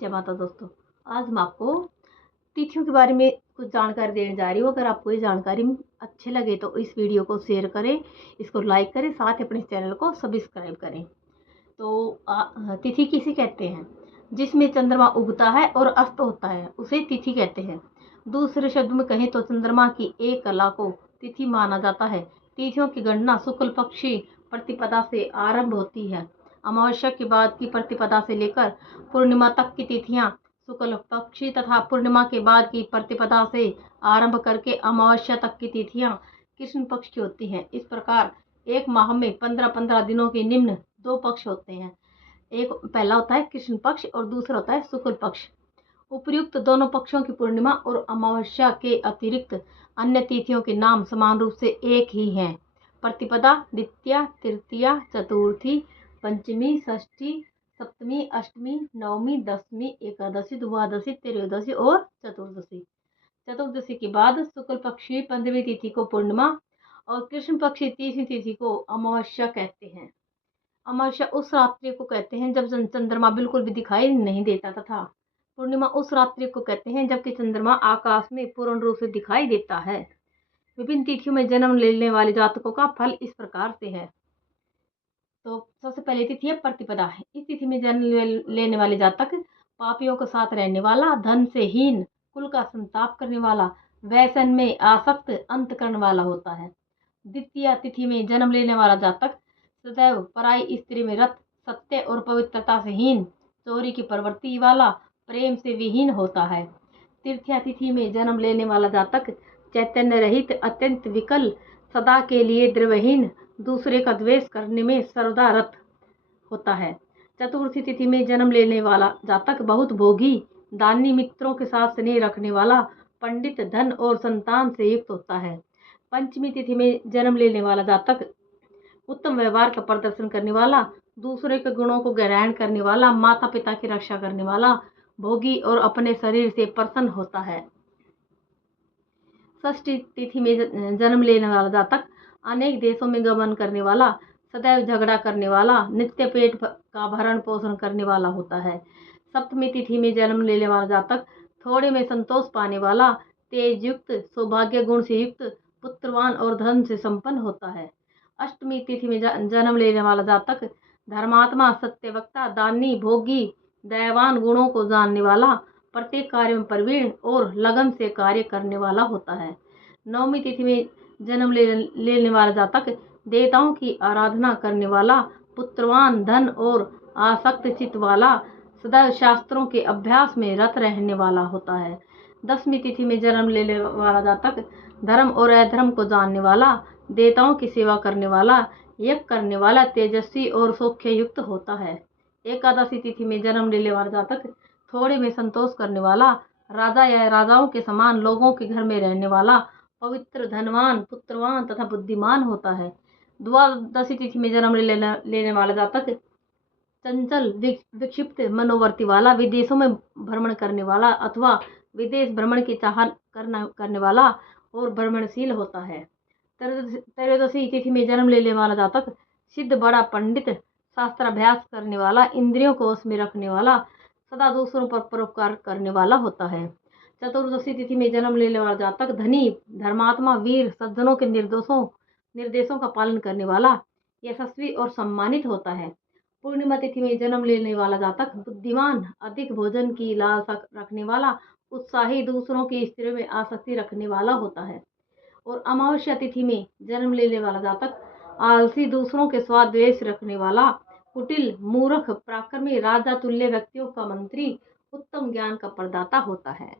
जय माता दोस्तों। आज मैं आपको तिथियों के बारे में कुछ जानकारी देने जा रही हूँ। अगर आपको ये जानकारी अच्छे लगे तो इस वीडियो को शेयर करें, इसको लाइक करें, साथ ही अपने चैनल को सब्सक्राइब करें। तो तिथि किसे कहते हैं? जिसमें चंद्रमा उगता है और अस्त होता है उसे तिथि कहते हैं। दूसरे शब्द में कहें तो चंद्रमा की एक कला को तिथि माना जाता है। तिथियों की गणना शुक्ल पक्षी प्रतिपदा से आरंभ होती है। अमावस्या के बाद की प्रतिपदा से लेकर पूर्णिमा तक की तिथियां शुक्ल पक्षी तथा पूर्णिमा के बाद की प्रतिपदा से आरंभ करके अमावस्या तक की तिथियां कृष्ण पक्ष की होती हैं। इस प्रकार एक माह में 15-15 दिनों के निम्न 2 पक्ष होते हैं। एक पहला होता है कृष्ण पक्ष और दूसरा होता है शुक्ल पक्ष। उपर्युक्त दोनों पक्षों की पूर्णिमा और अमावस्या के अतिरिक्त अन्य तिथियों के नाम समान रूप से एक ही हैं। प्रतिपदा, द्वितीया, तृतीया, चतुर्थी, पंचमी, षष्ठी, सप्तमी, अष्टमी, नवमी, दशमी, एकादशी, द्वादशी, त्रयोदशी और चतुर्दशी। चतुर्दशी के बाद शुक्ल पक्षी 15वीं तिथि को पूर्णिमा और कृष्ण पक्षी 30वीं तिथि को अमावस्या कहते हैं। अमावस्या उस रात्रि को कहते हैं जब चंद्रमा बिल्कुल भी दिखाई नहीं देता तथा पूर्णिमा उस रात्रि को कहते हैं जबकि चंद्रमा आकाश में पूर्ण रूप से दिखाई देता है। विभिन्न तिथियों में जन्म लेने वाले जातकों का फल इस प्रकार से है। तो सबसे पहली तिथि है प्रतिपदा। इस तिथि में जन्म लेने वाले जातक पापियों के साथ रहने वाला, धन से हीन, कुल का संताप करने वाला, व्यसन में आसक्त, अंतकरण वाला होता है। द्वितीय तिथि में जन्म लेने वाला जातक सदैव पराई स्त्री में रत, सत्य और पवित्रता से हीन, चोरी की प्रवृत्ति वाला, प्रेम से विहीन होता है। तृतीय तिथि में जन्म लेने वाला जातक चैतन्य रहित, अत्यंत विकल, सदा के लिए द्रव्यहीन, दूसरे का द्वेष करने में सर्वदा रत होता है। चतुर्थी तिथि में जन्म लेने वाला जातक बहुत भोगी, दानी, मित्रों के साथ स्नेह रखने वाला, पंडित, धन और संतान से युक्त होता है। पंचमी तिथि में जन्म लेने वाला जातक उत्तम व्यवहार का प्रदर्शन करने वाला, दूसरे के गुणों को ग्रहण करने वाला, माता पिता की रक्षा करने वाला, भोगी और अपने शरीर से प्रसन्न होता है। षष्ठी तिथि में जन्म लेने वाला जातक अनेक देशों में गमन करने वाला, सदैव झगड़ा करने वाला, नित्य पेट का भरण पोषण करने वाला होता है। सप्तमी तिथि में जन्म लेने वाला जातक थोड़े में संतोष पाने वाला, तेज युक्त, सौभाग्य गुण से युक्त, पुत्रवान और धन से संपन्न होता है। अष्टमी तिथि में जन्म लेने वाला जातक धर्मात्मा, सत्यवक्ता, दानी, भोगी, दयावान, गुणों को जानने वाला, प्रत्येक कार्य में प्रवीण और लगन से कार्य करने वाला होता है। नवमी तिथि में जन्म लेने वाला जातक देवताओं की आराधना करने वाला, पुत्रवान, धन और आसक्त चित्त वाला, सदैव शास्त्रों के अभ्यास में रत रहने वाला होता है। दसवीं तिथि में जन्म लेने वाला जातक धर्म और अधर्म को जानने वाला, देवताओं की सेवा करने वाला, यज्ञ करने वाला, तेजस्वी और सौख्य युक्त होता है। एकादशी तिथि में जन्म लेने वाला जातक थोड़े में संतोष करने वाला, राजा या राजाओं के समान लोगों के घर में रहने वाला, पवित्र, धनवान, पुत्रवान तथा बुद्धिमान होता है। द्वादशी तिथि में जन्म लेने वाला जातक चंचल, विक्षिप्त मनोवर्ती वाला, विदेशों में भ्रमण करने वाला अथवा विदेश भ्रमण की चाह करने वाला और भ्रमणशील होता है। त्रयोदशी तिथि में जन्म लेने वाला जातक सिद्ध, बड़ा पंडित, शास्त्राभ्यास करने वाला, इंद्रियों को वश में रखने वाला, सदा दूसरों पर परोपकार करने वाला होता है। चतुर्दशी तिथि में जन्म लेने वाला जातक धनी, धर्मात्मा, वीर, सज्जनों के निर्देशों का पालन करने वाला, यशस्वी और सम्मानित होता है। पूर्णिमा तिथि में जन्म लेने वाला जातक बुद्धिमान, अधिक भोजन की लालसा रखने वाला, उत्साही, दूसरों की स्त्रियों में आसक्ति रखने वाला होता है। और अमावस्या तिथि में जन्म लेने वाला जातक आलसी, दूसरों के स्वार्थ द्वेष रखने वाला, कुटिल, मूर्ख, पराक्रमी, राजा तुल्य व्यक्तियों का मंत्री, उत्तम ज्ञान का प्रदाता होता है।